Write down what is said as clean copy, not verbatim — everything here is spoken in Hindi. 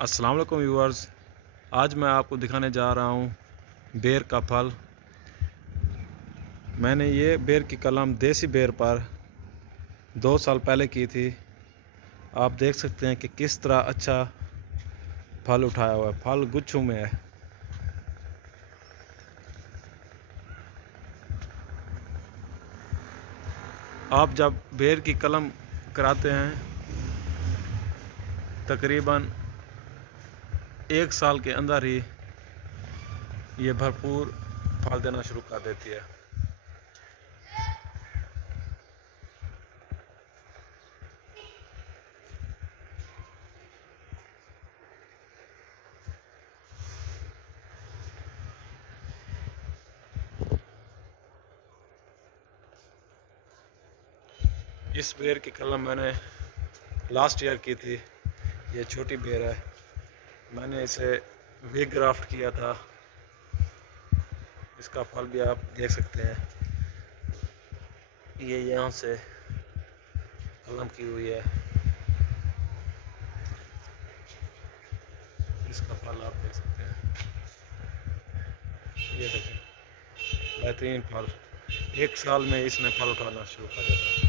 अस्सलाम वालेकुम व्यूअर्स। आज मैं आपको दिखाने जा रहा हूँ बेर का फल। मैंने ये बेर की कलम देसी बेर पर 2 साल पहले की थी। आप देख सकते हैं कि किस तरह अच्छा फल उठाया हुआ है। फल गुच्छों में है। आप जब बेर की कलम कराते हैं तकरीबन 1 साल के अंदर ही ये भरपूर फल देना शुरू कर देती है। इस बेर की कलम मैंने लास्ट ईयर की थी। ये छोटी बेर है। मैंने इसे वी ग्राफ्ट किया था। इसका फल भी आप देख सकते हैं। ये यहाँ से कलम की हुई है। इसका फल आप देख सकते हैं। ये देखें, बेहतरीन फल। 1 साल में इसने फल उठाना शुरू कर दिया था।